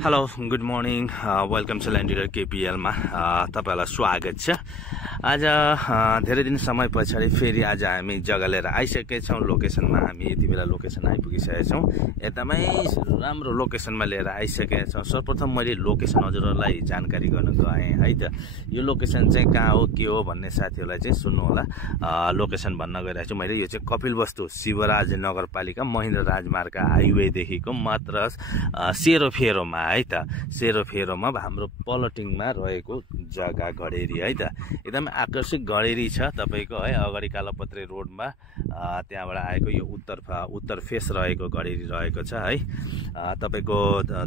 Hello good morning welcome छ ल्यान्डिलर केपिएलमा तपाईहरुलाई स्वागत छ। आज धेरै दिन समय पछाडि फेरि आज हामी जग्गा लिएर आइसकेका छौं। लोकेसनमा हामी यति बेला लोकेसन आइपुगिसकेका छौं। एकदमै राम्रो लोकेसनमा लिएर आइसकेका छौं। सर्वप्रथम मैले लोकेसन हजुरहरुलाई जानकारी गर्न गए है त। यो लोकेसन चाहिँ कहाँ हो के हो भन्ने साथीहरुलाई चाहिँ सुन्नु होला। लोकेसन भन्न गइरहेको छु मैले। यो चाहिँ कपिलवस्तु शिवराज नगरपालिका महेन्द्र राजमार्ग हाइवे देखिको मात्र सेरोफेरोमा है त। सेरोफेरोमा हाम्रो पलटिङमा रहेको जग्गा गडेरी है त। एकदम आकर्षक गडेरी छ तपाईको है। अगाडि कालोपत्रे रोडमा त्यहाँबाट आएको यो उत्तर फेस रहेको गडेरी रहेको छ है। तपाईको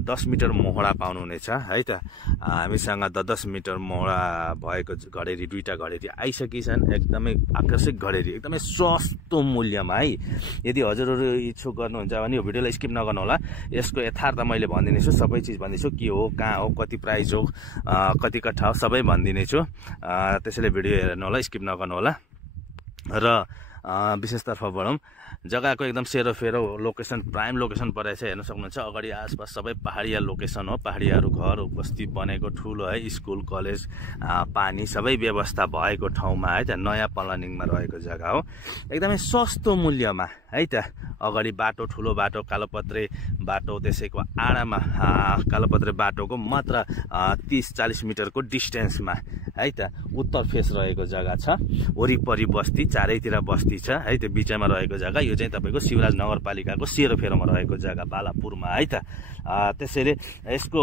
10 मिटर मोहडा पाउनुहुनेछ है त। हामीसँग 10 मिटर मोहडा भएको गडेरी दुईटा गडेरी आइसकेछन्। एकदमै आकर्षक गडेरी एकदमै सस्तो मूल्यमा है। यदि हजुरहरु इच्छुक गर्नुहुन्छ भने यो भिडियोलाई स्किप नगर्नु होला। यसको यथार्थ मैले भन्दिनेछु, सबै चीज भन्दिनेछु, के हो कहाँ हो कति प्राइस हो कति कट्ठा हो सबै भन्दिनेछु। त्यसैले भिडियो हेर्नु होला, स्किप नगर्नु होला। र विशेषतर्फ बढौं। जग्गाको एकदम सेरोफेरो लोकेसन प्राइम लोकेसन परेछ। हेर्न सक्नुहुन्छ अगाडि आसपास सबै पहाडिया लोकेसन हो। पहाडियाहरु घर बस्ती बनेको ठूलो है। स्कुल कलेज पानी सबै व्यवस्था भएको ठाउँमा है त। नयाँ प्लानिङमा रहेको जग्गा हो। एकदमै सस्तो मूल्यमा है त। अगाडि बाटो ठूलो बाटो कालोपत्रे बाटो त्यसैको आडामा कालोपत्रे बाटोको मात्र 30-40 मिटरको डिस्टेन्समा है त उत्तर फेस रहेको जग्गा छ। वरिपरि बस्ती चारैतिर बस्ती छ है त। बीचमा रहेको जग्गा यो चाहिँ तपाईको शिवराज नगरपालिकाको सेरोफेरोमा रहेको जग्गा बालापुरमा है त। त्यसैले यसको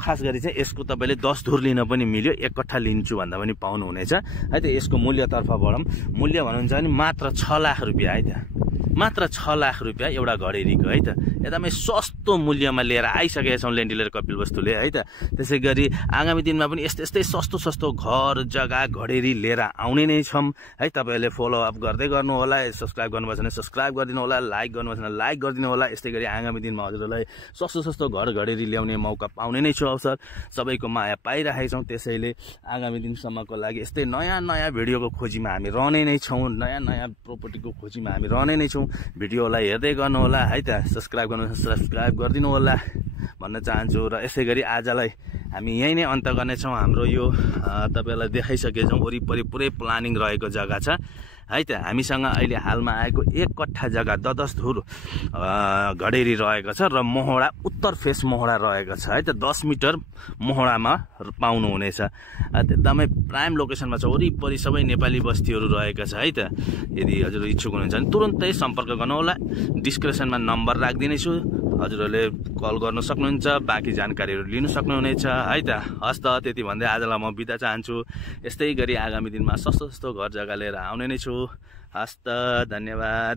खास गरी चाहिँ यसको तपाईले 10 धुर लिन पनि मिल्यो। 1 कट्ठा लिन्छु भन्दा पनि पाउनु हुनेछ है त। यसको मूल्यतर्फ बढौं। मूल्य भन्नुहुन्छ भने मात्र 6 लाख रुपैयाँ है त। मात्र 6 लाख रुपैयाँ एउटा घडेरीको है त। एकदमै सस्तो मूल्यमा लिएर आइसकेका छौं ल्यान्डिलर कपिलवस्तुले है त। त्यसैगरी आगामी दिनमा पनि यस्तै सस्तो घर जग्गा घडेरी लिएर आउने नै छौं है। तपाईहरुले फलो अप गर्दै गर्नु होला। सब्स्क्राइब गर्नुभएको छैन सब्स्क्राइब गरिदिनु होला। लाइक गर्नुभएको छैन लाइक गरिदिनु होला। यस्तै गरी आगामी दिनमा हजुरहरुलाई सस्तो घर घडेरी ल्याउने मौका पाउने नै छु अवसर। सबैको माया पाइरहेका छौं। त्यसैले आगामी दिनसम्मको लागि यस्तै नयाँ भिडियोको खोजीमा हामी रहने नै छौं। नयाँ प्रोपर्टीको खोजीमा हामी रहने नै छौं। भिडियोलाई हेर्दै गर्नु होला है त। सब्स्क्राइब सब्स्क्राइब गरिदिनु होला भन्न चाहन्छु। र यसै गरी आजलाई हामी यही नै अन्त गर्नेछौँ। हाम्रो यो तपाईहरुलाई देखाइसकेछौँ। वरिपरि पुरै प्लानिङ रहेको जग्गा छ है त। हामीसँग अहिले हालमा आएको 1 कट्ठा जग्गा 10 धुर घडेरी रहेको छ र मोहडा उत्तर फेस मोहडा रहेको छ है त। 10 मिटर मोहडामा पाउनु हुनेछ। एकदमै प्राइम लोकेसनमा छ। वरिपरि सबै नेपाली बस्तीहरु रहेका छ है त। यदि हजुर इच्छुक हुनुहुन्छ भने तुरुन्तै सम्पर्क गर्नु होला। डिस्क्रिप्सनमा नम्बर राख्दिनेछु। हजुरहरुले कल गर्न सक्नुहुन्छ। बाँकी जानकारीहरु लिन सक्नुहुनेछ है त। हस् त त्यति भन्दै आजलाई म बिदा चाहन्छु। यस्तै गरी आगामी दिनमा सस्तो घर जग्गा लिएर आउने नै छु। हस् त धन्यवाद।